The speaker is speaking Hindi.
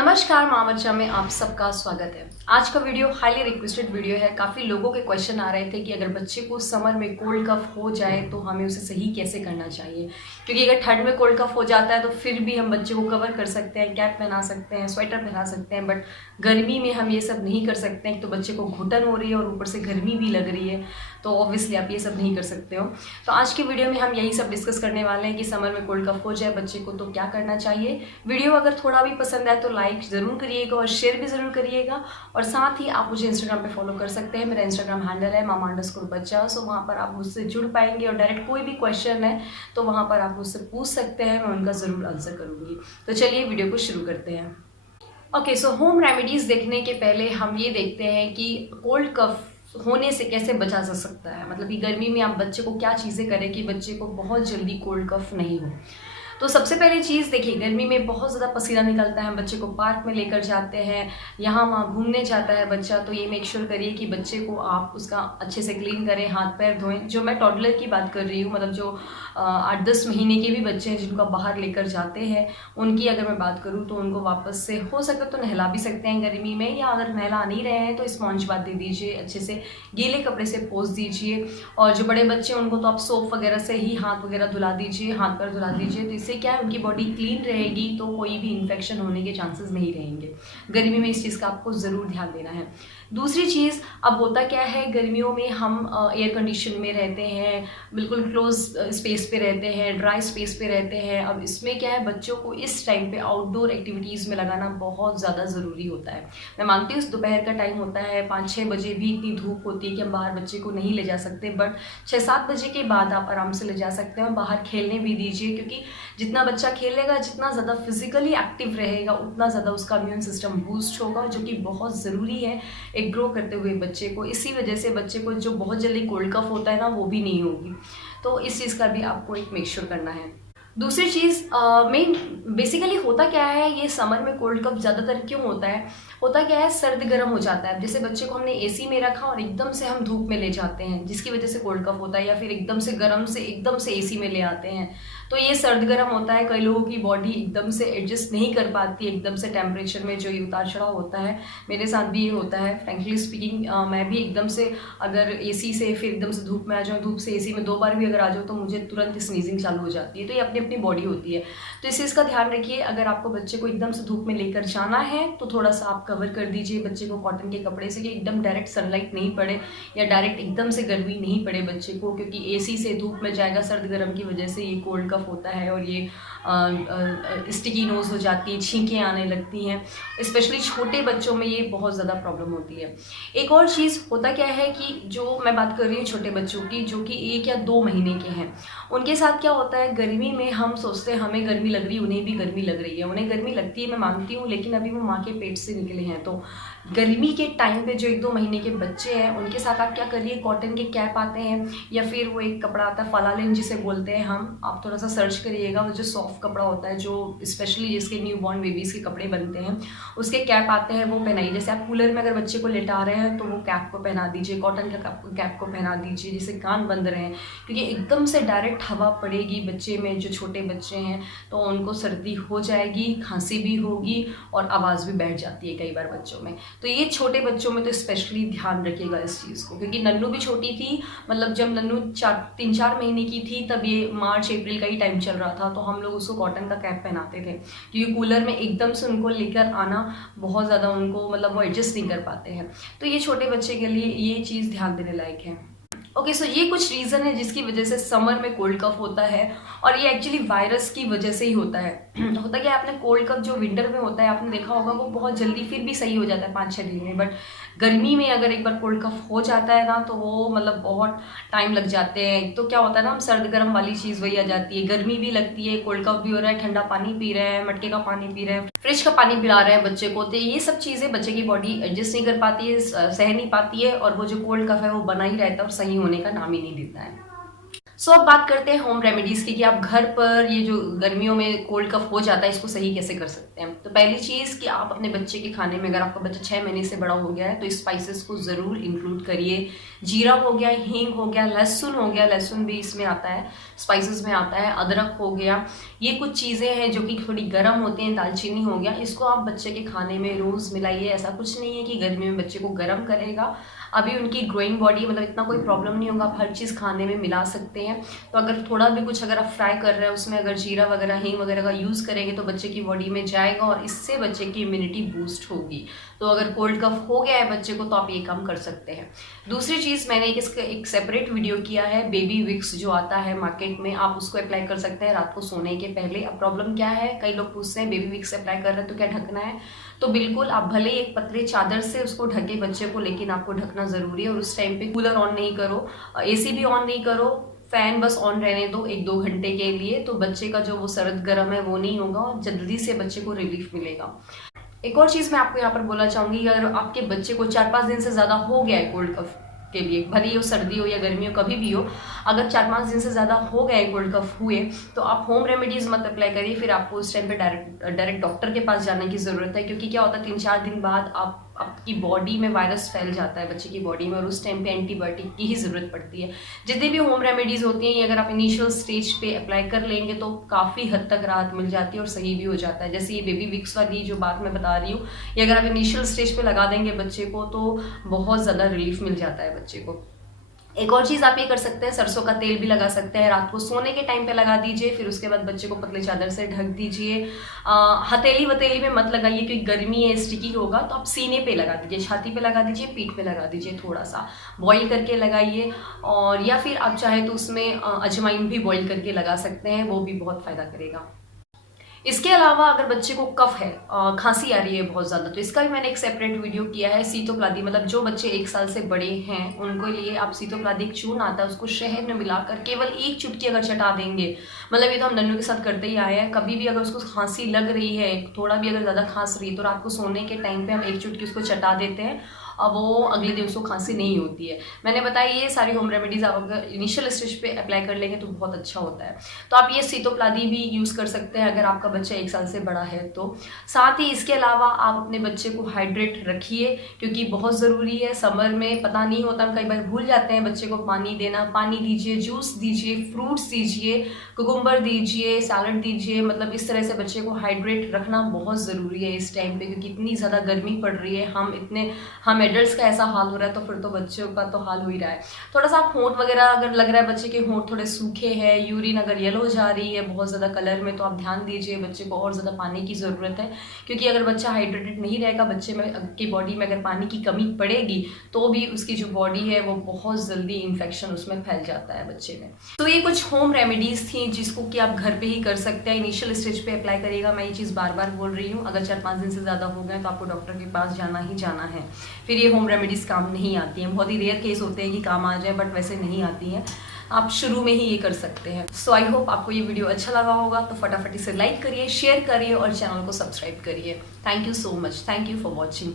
नमस्कार माँ बच्चा में आप सबका स्वागत है। आज का वीडियो हाईली रिक्वेस्टेड वीडियो है। काफ़ी लोगों के क्वेश्चन आ रहे थे कि अगर बच्चे को समर में कोल्ड कफ हो जाए तो हमें उसे सही कैसे करना चाहिए, क्योंकि अगर ठंड में कोल्ड कफ हो जाता है तो फिर भी हम बच्चे को कवर कर सकते हैं, कैप पहना सकते हैं, स्वेटर पहना सकते हैं, बट गर्मी में हम ये सब नहीं कर सकते हैं। तो बच्चे को घुटन हो रही है और ऊपर से गर्मी भी लग रही है, तो ऑब्वियसली आप ये सब नहीं कर सकते हो। तो आज की वीडियो में हम यही सब डिस्कस करने वाले हैं कि समर में कोल्ड कफ हो जाए बच्चे को तो क्या करना चाहिए। वीडियो अगर थोड़ा भी पसंद आए तो लाइक ज़रूर करिएगा और शेयर भी ज़रूर करिएगा। और साथ ही आप मुझे इंस्टाग्राम पे फॉलो कर सकते हैं। मेरा इंस्टाग्राम हैंडल है mama_बच्चा। सो वहाँ पर आप मुझसे जुड़ पाएंगे और डायरेक्ट कोई भी क्वेश्चन है तो वहाँ पर आप मुझसे पूछ सकते हैं, मैं उनका ज़रूर आंसर करूँगी। तो चलिए वीडियो को शुरू करते हैं। ओके, सो होम रेमेडीज़ देखने के पहले हम ये देखते हैं कि कोल्ड कफ होने से कैसे बचा जा सकता है। मतलब कि गर्मी में आप बच्चे को क्या चीज़ें करें कि बच्चे को बहुत जल्दी कोल्ड कफ नहीं हो। तो सबसे पहले चीज़ देखिए, गर्मी में बहुत ज़्यादा पसीना निकलता है, बच्चे को पार्क में लेकर जाते हैं, यहाँ वहाँ घूमने जाता है बच्चा, तो ये मेक श्योर करिए कि बच्चे को आप उसका अच्छे से क्लीन करें, हाथ पैर धोएं। जो मैं टॉडलर की बात कर रही हूँ, मतलब जो 8-10 महीने के भी बच्चे हैं जिनको आप बाहर लेकर जाते हैं, उनकी अगर मैं बात करूँ तो उनको वापस से हो सके तो नहला भी सकते हैं गर्मी में, या अगर नहला नहीं रहे हैं तो स्पॉन्ज बात दे दीजिए, अच्छे से गीले कपड़े से पोंछ दीजिए। और जो बड़े बच्चे हैं उनको तो आप सोप वगैरह से ही हाथ वगैरह धुला दीजिए, हाथ पैर धुला दीजिए। तो इससे क्या है, उनकी बॉडी क्लीन रहेगी तो कोई भी इन्फेक्शन होने के चांसेस नहीं रहेंगे। गर्मी में इस चीज़ का आपको ज़रूर ध्यान देना है। दूसरी चीज़, अब होता क्या है, गर्मियों में हम एयर कंडीशन में रहते हैं, बिल्कुल क्लोज स्पेस पे रहते हैं, ड्राई स्पेस पे रहते हैं। अब इसमें क्या है, बच्चों को इस टाइम पे आउटडोर एक्टिविटीज़ में लगाना बहुत ज़्यादा ज़रूरी होता है। मैं मानती हूँ दोपहर का टाइम होता है, 5-6 बजे भी इतनी धूप होती है कि हम बाहर बच्चे को नहीं ले जा सकते, बट 6-7 बजे के बाद आप आराम से ले जा सकते हैं और बाहर खेलने भी दीजिए। क्योंकि जितना बच्चा खेलेगा, जितना ज़्यादा फिजिकली एक्टिव रहेगा, उतना ज़्यादा उसका इम्यून सिस्टम बूस्ट होगा, जो कि बहुत ज़रूरी है एक ग्रो करते हुए बच्चे को। इसी वजह से बच्चे को जो बहुत जल्दी कोल्ड कफ होता है ना, वो भी नहीं होगी। तो इस चीज़ का भी आपको एक मेक श्योर करना है। दूसरी चीज़ मेन बेसिकली होता क्या है, ये समर में कोल्ड कफ ज़्यादातर क्यों होता है, होता क्या है, सर्द गर्म हो जाता है। जैसे बच्चे को हमने एसी में रखा और एकदम से हम धूप में ले जाते हैं, जिसकी वजह से कोल्ड कफ होता है, या फिर एकदम से गर्म से एकदम से एसी में ले आते हैं, तो ये सर्द गर्म होता है। कई लोगों की बॉडी एकदम से एडजस्ट नहीं कर पाती एकदम से टेम्परेचर में, जो ये उतार चढ़ाव होता है। मेरे साथ भी ये होता है, फ्रेंकली स्पीकिंग। मैं भी एकदम से अगर एसी से फिर एकदम से धूप में आ जाऊँ, धूप से एसी में 2 बार भी अगर आ जाऊँ तो मुझे तुरंत स्नीजिंग चालू हो जाती है। तो ये अपनी अपनी बॉडी होती है, तो इस चीज़ का ध्यान रखिए। अगर आपको बच्चे को एकदम से धूप में लेकर जाना है तो थोड़ा सा आप कवर कर दीजिए बच्चे को कॉटन के कपड़े से, कि एकदम डायरेक्ट सनलाइट नहीं पड़े या डायरेक्ट एकदम से गर्मी नहीं पड़े बच्चे को, क्योंकि एसी से धूप में जाएगा, सर्द गर्म की वजह से ये कोल्ड कफ होता है और ये स्टिकी नोज हो जाती है, छींकें आने लगती हैं। स्पेशली छोटे बच्चों में ये बहुत ज़्यादा प्रॉब्लम होती है। एक और चीज़ होता क्या है कि जो मैं बात कर रही हूँ छोटे बच्चों की, जो कि 1 या 2 महीने के हैं, उनके साथ क्या होता है, गर्मी में हम सोचते हैं हमें गर्मी लग रही है, उन्हें भी गर्मी लग रही है। उन्हें गर्मी लगती है, मैं मानती हूँ, लेकिन अभी वो माँ के पेट से निकले हैं। तो गर्मी के टाइम पे जो 1-2 महीने के बच्चे हैं, उनके साथ आप क्या करिए, कॉटन के कैप आते हैं या फिर वो एक कपड़ा आता है फालालिन जिसे बोलते हैं हम, आप थोड़ा सा सर्च करिएगा। वो जो सॉफ्ट कपड़ा होता है, जो स्पेशली जिसके न्यू बॉर्न बेबीज़ के कपड़े बनते हैं, उसके कैप आते हैं, वो पहनाइए। जैसे आप कूलर में अगर बच्चे को लेटा रहे हैं तो वो कैप को पहना दीजिए, कॉटन का कैप को पहना दीजिए जिससे कान बंद रहे हैं, क्योंकि एकदम से डायरेक्ट हवा पड़ेगी बच्चे में, जो छोटे बच्चे हैं तो उनको सर्दी हो जाएगी, खांसी भी होगी और आवाज़ भी बैठ जाती है कई बार बच्चों में। तो ये छोटे बच्चों में तो स्पेशली ध्यान रखिएगा इस चीज़ को, क्योंकि नन्नू भी छोटी थी, मतलब जब नन्नू 3-4 महीने की थी तब ये मार्च-अप्रैल का ही टाइम चल रहा था, तो हम लोग उसको कॉटन का कैप पहनाते थे, क्योंकि कूलर में एकदम से उनको लेकर आना बहुत ज़्यादा उनको, मतलब वो एडजस्ट नहीं कर पाते हैं। तो ये छोटे बच्चे के लिए ये चीज़ ध्यान देने लायक है। ओके, सो ये कुछ रीज़न है जिसकी वजह से समर में कोल्ड कफ होता है, और ये एक्चुअली वायरस की वजह से ही होता है। होता क्या है, आपने कोल्ड कफ जो विंटर में होता है आपने देखा होगा, वो बहुत जल्दी फिर भी सही हो जाता है 5-6 दिन में, बट गर्मी में अगर एक बार कोल्ड कफ हो जाता है ना, तो वो मतलब बहुत टाइम लग जाते हैं। तो क्या होता है ना, हम सर्द गर्म वाली चीज़ वही आ जाती है, गर्मी भी लगती है, कोल्ड कफ भी हो रहा है, ठंडा पानी पी रहे हैं, मटके का पानी पी रहे हैं, फ्रिज का पानी पिला रहे हैं बच्चे को, तो ये सब चीज़ें बच्चे की बॉडी एडजस्ट नहीं कर पाती है, सह नहीं पाती है, और वो जो कोल्ड कफ है वो बना ही रहता है और सही होने का नाम ही नहीं देता है। सो अब बात करते हैं होम रेमेडीज की कि आप घर पर ये जो गर्मियों में कोल्ड कफ हो जाता है इसको सही कैसे कर सकते हैं। तो पहली चीज़ कि आप अपने बच्चे के खाने में, अगर आपका बच्चा 6 महीने से बड़ा हो गया है तो स्पाइसेस को ज़रूर इंक्लूड करिए। जीरा हो गया, हींग हो गया, लहसुन हो गया, लहसुन भी इसमें आता है, स्पाइसेस में आता है, अदरक हो गया। ये कुछ चीज़ें हैं जो कि थोड़ी गर्म होती हैं, दालचीनी हो गया, इसको आप बच्चे के खाने में रोज़ मिलाइए। ऐसा कुछ नहीं है कि गर्मी में बच्चे को गर्म करेगा, अभी उनकी ग्रोइंग बॉडी मतलब इतना कोई प्रॉब्लम नहीं होगा, आप हर चीज़ खाने में मिला सकते हैं। तो अगर थोड़ा भी कुछ अगर आप फ्राई कर रहे हैं उसमें अगर जीरा वगैरह, हींग वगैरह का यूज़ करेंगे तो बच्चे की बॉडी में जाएगा और इससे बच्चे की इम्यूनिटी बूस्ट होगी। तो अगर कोल्ड कफ हो गया है बच्चे को तो आप ये काम कर सकते हैं। दूसरी चीज़, मैंने इसका एक सेपरेट वीडियो किया है, बेबी विक्स जो आता है मार्केट में, आप उसको अप्लाई कर सकते हैं रात को सोने के पहले। अब प्रॉब्लम क्या है, कई लोग पूछते हैं बेबी विक्स अप्लाई कर रहे हैं तो क्या ढकना है। तो बिल्कुल आप भले एक पतली चादर से उसको ढके बच्चे को, लेकिन आपको ढकना ज़रूरी है। और उस टाइम पे कूलर ऑन नहीं करो, AC भी ऑन नहीं करो, फैन बस ऑन रहने दो 1-2 घंटे के लिए। तो बच्चे का जो वो सर्द गर्म है वो नहीं होगा और जल्दी से बच्चे को रिलीफ मिलेगा। एक और चीज़ मैं आपको यहाँ पर बोलना चाहूँगी, अगर आपके बच्चे को 4-5 दिन से ज़्यादा हो गया है कोल्ड कफ के लिए, भले ही वो सर्दी हो या गर्मी हो, कभी भी हो, अगर 4-5 दिन से ज़्यादा हो गया है कोल्ड कफ हुए तो आप होम रेमेडीज़ मत अप्लाई करिए। फिर आपको उस टाइम पे डायरेक्ट डॉक्टर के पास जाने की ज़रूरत है, क्योंकि क्या होता है 3-4 दिन बाद आपकी बॉडी में वायरस फैल जाता है बच्चे की बॉडी में और उस टाइम पे एंटीबायोटिक की ही ज़रूरत पड़ती है। जितनी भी होम रेमेडीज़ होती हैं ये अगर आप इनिशियल स्टेज पे अप्लाई कर लेंगे तो काफ़ी हद तक राहत मिल जाती है और सही भी हो जाता है। जैसे ये बेबी विक्स वाली जो बात मैं बता रही हूँ, ये अगर आप इनिशियल स्टेज पे लगा देंगे बच्चे को तो बहुत ज़्यादा रिलीफ मिल जाता है बच्चे को। एक और चीज़ आप ये कर सकते हैं, सरसों का तेल भी लगा सकते हैं, रात को सोने के टाइम पे लगा दीजिए, फिर उसके बाद बच्चे को पतले चादर से ढक दीजिए। हथेली वथेली में मत लगाइए क्योंकि गर्मी है, स्टिकी होगा, तो आप सीने पे लगा दीजिए, छाती पे लगा दीजिए, पीठ पे लगा दीजिए, थोड़ा सा बॉईल करके लगाइए। और या फिर आप चाहे तो उसमें अजवाइन भी बॉईल करके लगा सकते हैं, वो भी बहुत फ़ायदा करेगा। इसके अलावा अगर बच्चे को कफ है, खांसी आ रही है बहुत ज़्यादा, तो इसका भी मैंने एक सेपरेट वीडियो किया है। सीतोप्लादी, मतलब जो बच्चे 1 साल से बड़े हैं उनको लिए आप सीतोप्लादी एक चूर्ण आता है उसको शहद में मिलाकर केवल 1 चुटकी अगर चटा देंगे, मतलब ये तो हम नन्नू के साथ करते ही आए हैं, कभी भी अगर उसको खांसी लग रही है, थोड़ा भी अगर ज़्यादा खांस रही है तो रात को सोने के टाइम पर हम 1 चुटकी उसको चटा देते हैं, अब वो अगले दिन उसको खांसी नहीं होती है। मैंने बताया ये सारी होम रेमेडीज़ आप अगर इनिशियल स्टेज पे अप्लाई कर लेंगे तो बहुत अच्छा होता है। तो आप ये सीतोप्लादी भी यूज़ कर सकते हैं अगर आपका बच्चा 1 साल से बड़ा है तो। साथ ही इसके अलावा आप अपने बच्चे को हाइड्रेट रखिए क्योंकि बहुत ज़रूरी है। समर में पता नहीं होता, हम कई बार भूल जाते हैं बच्चे को पानी देना। पानी दीजिए, जूस दीजिए, फ्रूट्स दीजिए, कुकुम्बर दीजिए, सैलड दीजिए, मतलब इस तरह से बच्चे को हाइड्रेट रखना बहुत ज़रूरी है इस टाइम पे, क्योंकि इतनी ज़्यादा गर्मी पड़ रही है। हम एडल्ट्स का ऐसा हाल हो रहा है तो फिर तो बच्चों का तो हाल हो ही रहा है। थोड़ा सा आप होंठ वगैरह अगर लग रहा है बच्चे के होंठ थोड़े सूखे हैं, यूरिन अगर येलो जा रही है बहुत ज़्यादा कलर में, तो आप ध्यान दीजिए, बच्चे को और ज़्यादा पानी की ज़रूरत है। क्योंकि अगर बच्चा हाइड्रेटेड नहीं रहेगा, बच्चे में की बॉडी में अगर पानी की कमी पड़ेगी तो भी उसकी जो बॉडी है वो बहुत जल्दी इन्फेक्शन उसमें फैल जाता है बच्चे में। तो ये कुछ होम रेमेडीज़ थी जिसको कि आप घर पे ही कर सकते हैं, इनिशियल स्टेज पे अप्लाई करिएगा। मैं ये चीज़ बार बार बोल रही हूँ, अगर 4-5 दिन से ज़्यादा हो गए तो आपको डॉक्टर के पास जाना ही जाना है। फिर ये होम रेमेडीज़ काम नहीं आती हैं, बहुत ही रेयर केस होते हैं कि काम आ जाए, बट वैसे नहीं आती हैं। आप शुरू में ही ये कर सकते हैं। सो आई होप आपको ये वीडियो अच्छा लगा होगा, तो फटाफट इसे लाइक करिए, शेयर करिए और चैनल को सब्सक्राइब करिए। Thank you so much, thank you for watching.